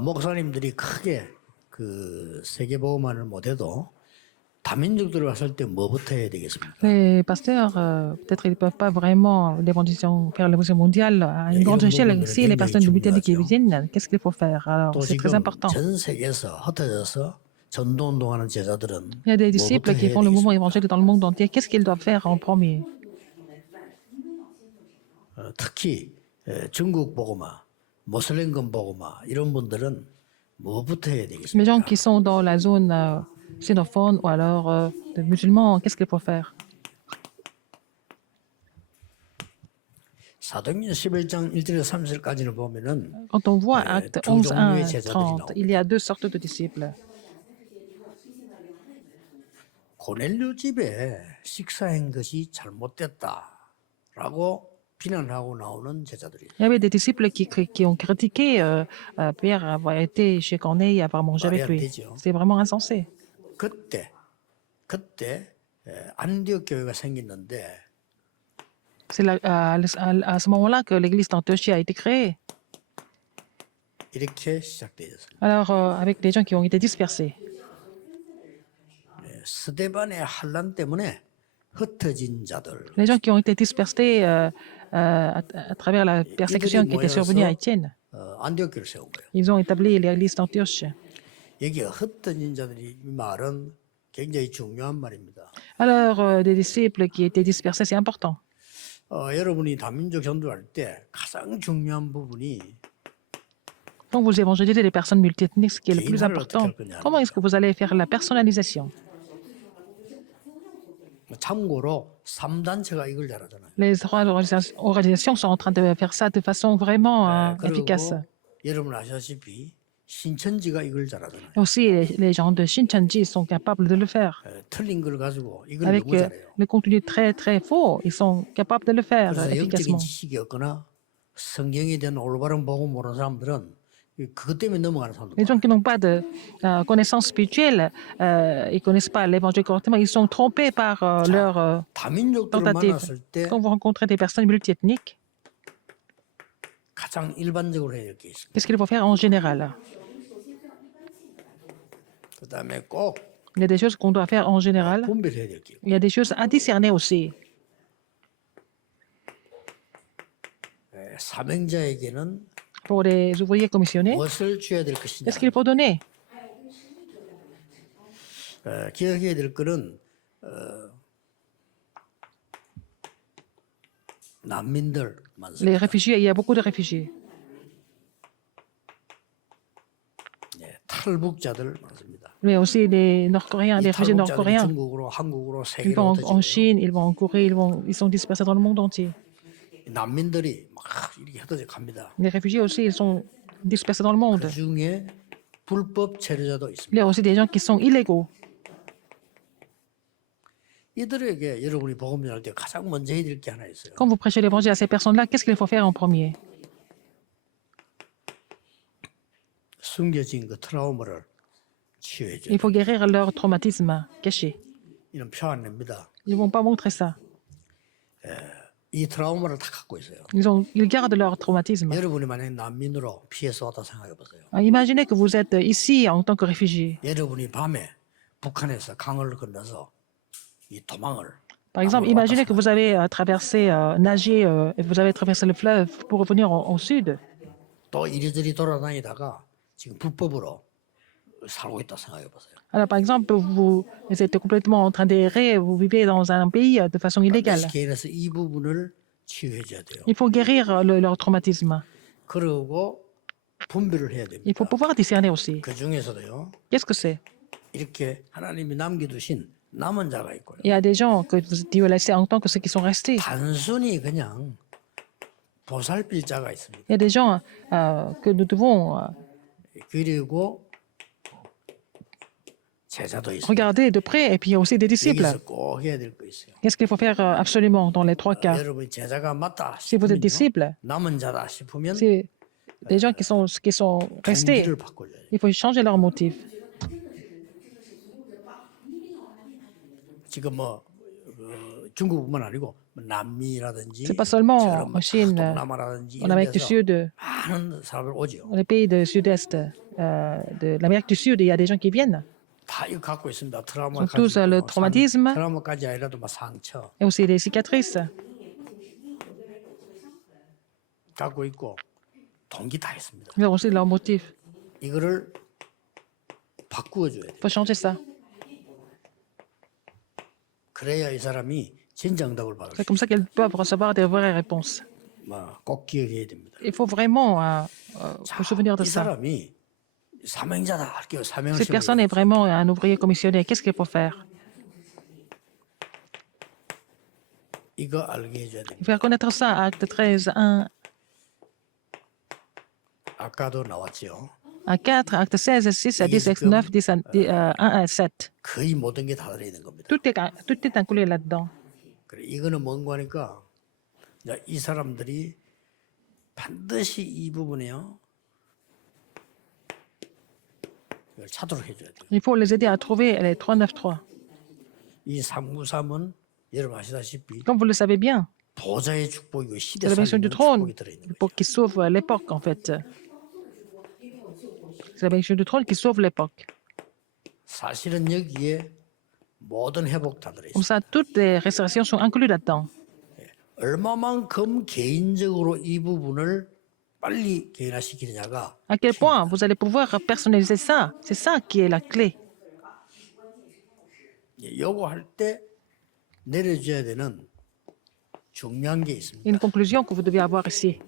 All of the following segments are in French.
목사님들이 크게 그 세계보험만을 못해도 다민족들을 봤을 때 뭐부터 해야 되겠습니까? Les pasteurs, peut-être ils ne peuvent pas vraiment faire l'évolution mondiale à une grande 이런 échelle. 부분들은 Si les 굉장히 personnes britanniques 중요하죠. viennent, qu'est-ce qu'il faut faire? Alors, 또 c'est très 지금 important. 전 세계에서 흩어져서 전도 운동하는 제자들은 Il y a des 뭐부터 disciples qui 해야 font le mouvement 되겠습니까? évangélique dans le monde entier. Qu'est-ce qu'ils doivent faire en premier? 특히 중국 보고마, 모슬렘권 보고마 이런 분들은 뭐부터 해야 Les gens 되겠습니까? qui sont dans la zone xénophone ou alors de musulmans, qu'est-ce qu'il faut faire? 사도행전 11장 1절에서 3절까지는 보면은 Quand on voit Acte 11, 1, 30, il y a deux sortes de disciples. 고넬료 집에 식사한 것이 잘못됐다라고 비난하고 나오는 제자들이에요. Il y avait des disciples qui ont critiqué Pierre avoir été chez Corneille et avoir mangé avec lui. C'est vraiment insensé. 그때 안디옥 교회가 생겼는데 C'est à ce moment-là que l'église d'Antiochie a été créée. 이렇게 시작되었어요. Alors, avec des gens qui ont été dispersés. 스데반의 환란 때문에 흩어진 자들 Les gens qui ont été dispersés à travers la persécution qui était survenue à Étienne. 안디옥 교회를 세운 거예요. Ils ont établi l'église d'Antioche. 여기 흩어진 자들이 이 말은 굉장히 중요한 말입니다. Alors, des disciples qui étaient dispersés, c'est important. 여러분이 다민족 전도할 때 가장 중요한 부분이 Quand vous évangélisez les personnes multiethniques, ce qui est le plus important, comment est-ce que vous allez faire la personnalisation? 참고로 3단체가 이걸 잘하잖아요. Les trois organisations sont en train de faire ça de façon vraiment efficace. 여러분 아시다시피 신천지가 이걸 잘하잖아요. Aussi, les gens de Shincheonji sont capables de le faire. 틀린 걸 가지고 이걸 Avec 너무 잘해요. le contenu très, très faux, ils sont capables de le faire 그래서 영적인 efficacement. 지식이 없거나 성경에 대한 올바른 복음 모르는 사람들은 그것 때문에 넘어가는 사람들. Les gens qui n'ont pas de connaissances spirituelles, ils ne connaissent pas l'évangile correctement, ils sont trompés par leur 다민족들을 tentative. 만났을 때 Quand vous rencontrez des personnes multiethniques, 가장 일반적으로 해야 될 게 있습니다. qu'est-ce qu'il faut faire en général? 그다음에 꼭 Il y a des choses qu'on doit faire en général. 분별해야 될 게. Il y a des choses à discerner aussi. 사명자에게는 Pour les ouvriers commissionnés, 무엇을 줘야 될 것이냐. qu'est-ce qu'il faut donner? 기억해야 될 거는 난민들 많습니다. Les réfugiés, il y a beaucoup de réfugiés. 탈북자들 많습니다. Mais aussi les Nord-Coréens, les 이 réfugiés 탈북자들이 nord-coréens. 중국으로, 한국으로, Ils 세계로 vont en 흩어지고요. Chine, ils vont en Corée, ils sont dispersés dans le monde entier. 난민들이 막 이렇게 흩어져 갑니다. Les réfugiés aussi, ils sont dispersés dans le monde. 그 중에 불법 체류자도 있습니다. Il y a aussi des gens qui sont illégaux. 이들에게 여러분이 복음 전할 때 가장 먼저 해야 될 게 하나 있어요. Quand vous prêchez l'évangile à ces personnes-là, qu'est-ce qu'il faut faire en premier? 숨겨진 그 트라우마를 치유해 줘요. Il faut guérir leur traumatisme caché. 이런 표 안 냅니다. Ils ne vont pas montrer ça. 이 트라우마를 다 갖고 있어요. Ils gardent leur traumatisme. 여러분이 만약에 난민으로 피해서 왔다 생각해 보세요. Imaginez que vous êtes ici en tant que réfugié. 여러분이 밤에 북한에서 강을 건너서 이 도망을 Par exemple, imaginez que vous avez traversé, nagé, et vous avez traversé le fleuve pour revenir au sud. 또 이리저리 돌아다니다가 지금 불법으로 살고 있다 생각해 보세요. Alors, par exemple, vous êtes complètement en train d'errer, vous vivez dans un pays de façon illégale. 개인에서 이 부분을 치유해 줘야 돼요. Il faut guérir leur traumatisme. 그러고 분별을 해야 됩니다. Il faut pouvoir discerner aussi. 그 중에서도요. Qu'est-ce que c'est? 이렇게 하나님이 남겨두신 남은 자가 있고요. Il y a des gens que Dieu a laissés en tant que ceux qui sont restés. 단순히 그냥 보살필 자가 있습니다. Il y a des gens que nous devons 그리고 제자도 있습니다. regarder de près, et puis il y a aussi des disciples. 여기서 꼭 해야 될 거 있어요. Qu'est-ce qu'il faut faire absolument dans les trois cas? 여러분이 제자가 맞다 Si vous êtes 싶으면요. disciple, 남은 자다 싶으면 c'est des gens qui sont restés. 동기를 바꿔줘야 돼요. Il faut changer leur motif. 지금 중국뿐만 아니고 남미라든지 C'est pas seulement 저런 en Chine, 동남아라든지 en 이런 Amérique du 데서 Sud, 많은 사람들 오죠. dans les pays du sud-est de l'Amérique du Sud, il y a des gens qui viennent. 다 이거 갖고 있습니다. Ils 트라우마 ont tous le 가지고 traumatisme 트라우마까지 아니라도 막 상처 et aussi des cicatrices. 갖고 있고 동기 다 있습니다. Ils ont aussi leur motif. 이거를 바꾸어 줘야 돼요. Il faut changer ça. 그래야 이 사람이 진정답을 받을 수 C'est comme ça qu'ils peuvent recevoir des vraies réponses. 꼭 기억해야 됩니다. Il faut vraiment se souvenir de 이 ça. 사람이 사명자다 할게요. 사명을 Cette personne est vraiment un ouvrier commissionné. Qu'est-ce qu'il faut faire? 이거 알게 해줘야 됩니다. Il faut reconnaître ça, acte 13, 1 아까도 나왔죠. à 4, acte 16, 6 à 10, acte 9, 10 1 à 7. 거의 모든 게 다 들어있는 겁니다. Tout est inclus là-dedans. 그래, 이거는 뭔가 하니까 이제 이 사람들이 반드시 이 부분에요. 이걸 찾도록 해줘야 돼요. Il faut les aider à trouver les 393. 이 393은 여러분 아시다시피 Comme vous le savez bien, 보좌의 축복이고 시대 c'est la bénédiction du 살리는 trône 축복이 들어있는 거예요. qui sauve l'époque, en fait. C'est la bénédiction du trône qui sauve l'époque. 사실은 여기에 모든 회복 다 들어있어요. Comme ça, toutes les restaurations sont incluses là-dedans. 얼마만큼 개인적으로 이 부분을 빨리 개인화시키느냐가 À quel point vous allez pouvoir personnaliser ça? C'est ça qui est la clé. 요거 할 때 내려줘야 되는 중요한 게 있습니다. Une conclusion que vous devez avoir ici.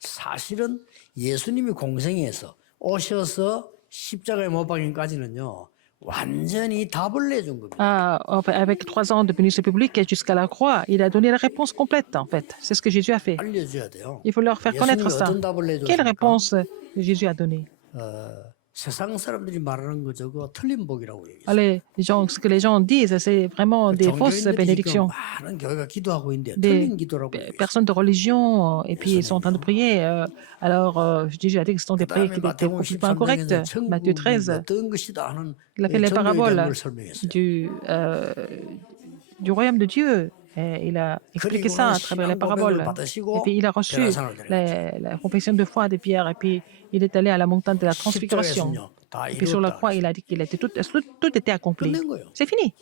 사실은 예수님이 공생에서 오셔서 십자가에 못 박힌까지는요 완전히 답을 내준 겁니다. Avec 3 ans de ministère public et jusqu'à la croix, il a donné la réponse complète, en fait. C'est ce que Jésus a fait. 알려줘야 돼요. Il faut leur faire connaître 예수님이 ça. 어떤 답을 Quelle 내줬습니까? réponse Jésus a donnée? 세상 사람들이 말하는 거 저거 틀린 복이라고 얘기했어요. Allez, ce que les gens disent, c'est vraiment des fausses 종교인들이 지금 bénédictions. 많은 교회가 기도하고 있는데 Des 틀린 기도라고 얘기했어요. personnes de religion, et puis ils sont en train de prier. Alors, Jésus a dit que ce sont des prières qui étaient 마태복음 complètement incorrectes. 13장에서 Matthieu 천국이 13, 어떤 것이다 하는 il a fait les 전도의 paraboles 경험을 설명했어요. du royaume de Dieu. Et il a expliqué ça à travers les paraboles. Et puis il a reçu la confession de foi des pierres. Et puis il est allé à la montagne de la transfiguration. 십자가에서는요 다 Et puis sur la croix, il a dit qu'il était tout était accompli. 끝낸 거예요. C'est fini.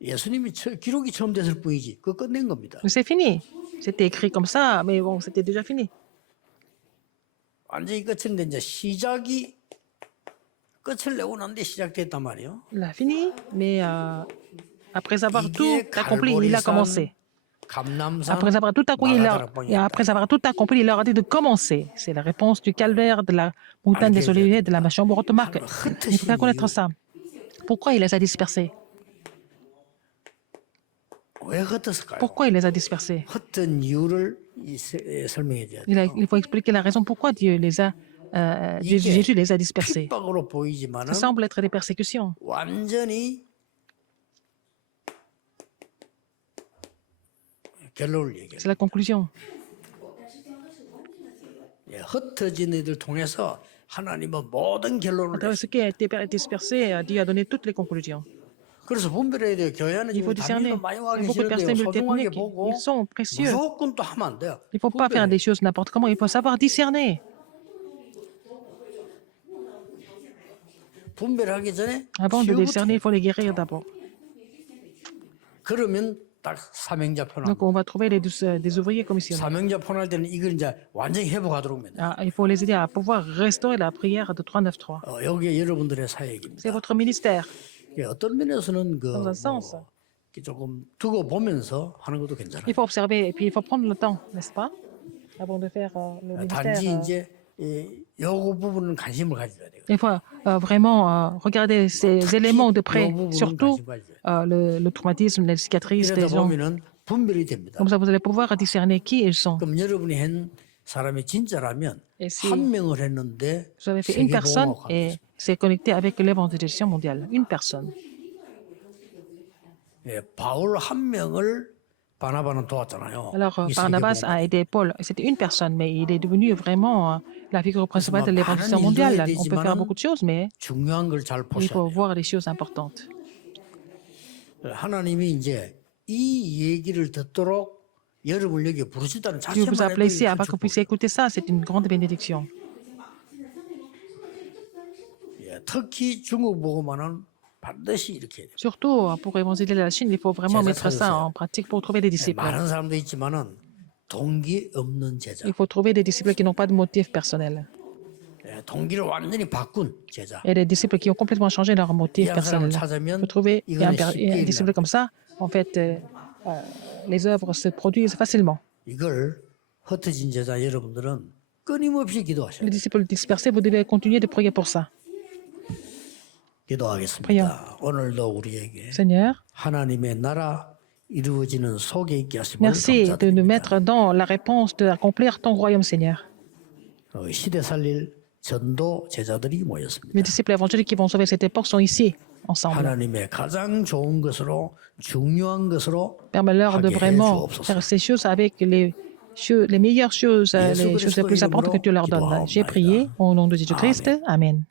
예수님이 기록이 처음 됐을 뿐이지 그거 끝낸 겁니다. C'est fini. C'était écrit comme ça, mais bon, c'était déjà fini. 완전히 끝인데 이제 시작이 끝을 내고 난 뒤에 시작됐단 말이에요. Il a fini, mais après avoir tout 이게 accompli, il a commencé. 감남산 Après avoir tout accompli, après avoir tout accompli, il leur a dit de commencer. C'est la réponse du calvaire, de la montagne des Oliviers, de la chambre haute marque. Il faut faire connaître ça. Pourquoi il les a dispersés? 왜 흩었을까요? Pourquoi il les a dispersés? 흩은 이유를 설명해 줘야 돼요. Il faut expliquer la raison pourquoi Dieu les a, Jésus les a dispersés. 핍박으로 보이지만은 Ça semble être des persécutions. 완전히 결론을 얘기해요. C'est la conclusion. 흩어진 이들 통해서 하나님은 모든 À 결론을 travers ce qui a été dispersé, Dieu a donné toutes les conclusions. 그래서 분별해야 돼요. 교회 안에 Il faut 지금 discerner. 담임도 많이 Il 와 y a beaucoup de personnes 계시는데요. 소중하게 multethniques. 보고 Ils sont précieux. 무조건 또 하면 안 돼요. Il ne faut pas faire des choses n'importe comment. Il faut savoir discerner. 분별하기 전에 Avant de 치유부터 discerner, il faut les guérir d'abord. 그러면 딱 사명자 Donc, 표현. on va trouver des ouvriers commissionnés. 사명자 표현할 때는 이걸 이제 완전히 회복하도록 합니다. Il faut les aider à pouvoir restaurer la prière de 393. 여기에 여러분들의 사역입니다. C'est votre ministère. 어떤 면에서는 Dans un sens. 조금 두고 보면서 하는 것도 괜찮아요. Il faut observer et puis il faut prendre le temps, n'est-ce pas? Avant de faire le ministère. 단지 이제 요 부분은 관심을 가져야 돼요. Il faut vraiment regarder ces éléments de près, surtout le traumatisme, les cicatrices des 이러다 gens. 보면은 분별이 됩니다. Comme ça, vous allez pouvoir discerner qui ils sont. 그럼 여러분이 한 사람이 진짜라면 Et si 한 명을 했는데 vous avez fait une personne 세계보험하고 et c'est connecté avec l'évangélisation mondiale. Une personne. 바울 한 명을 바나바는 도왔잖아요. Alors, 이 Barnabas a 세계복음을. aidé Paul. C'était une personne, mais il est devenu vraiment la figure principale de l'évangélisation mondiale. On peut faire beaucoup de choses, mais 중요한 걸 잘 il 보셔야 faut 돼요. voir les choses importantes. 하나님이 이제 이 얘기를 듣도록 여러분을 여기 부르셨다는 Dieu vous a 자체만 해도 placé 큰 afin que vous puissiez 축복이에요. écouter ça. C'est une grande bénédiction. 예, 특히 중국 복음화는 반드시 이렇게 해야 돼요. Surtout pour évangéliser la Chine, il faut vraiment mettre ça en pratique pour trouver des 예, disciples. 많은 사람도 있지만은 동기 없는 제자. Il faut trouver des disciples qui n'ont pas de motif personnel. 예, 동기를 완전히 바꾼 제자. Et des disciples qui ont complètement changé leur motif 이 한 personnel. 사람을 Il 찾으면 faut trouver 이거는 un 쉽게 disciple 일어납니다. comme ça. En fait, les œuvres se produisent facilement. 이걸 흩어진 제자 여러분들은 끊임없이 기도하셔야 Les 돼요. disciples dispersés, vous devez continuer de prier pour ça. 기도하겠습니다. 오늘도 우리에게 Seigneur, 하나님의 나라 이루어지는 속에 있게 하심을 merci de nous 감사드립니다. mettre dans la réponse d'accomplir ton royaume, Seigneur. 시대 살릴 전도 제자들이 Les 모였습니다. disciples évangéliques qui vont sauver cette époque sont ici, ensemble. 하나님의 가장 좋은 것으로 중요한 것으로 Permets-leur de 하게 해 vraiment 주옵소서. faire ces choses avec les meilleures choses, les choses les plus importantes que tu leur donnes. J'ai prié au nom de Jésus-Christ. Amen.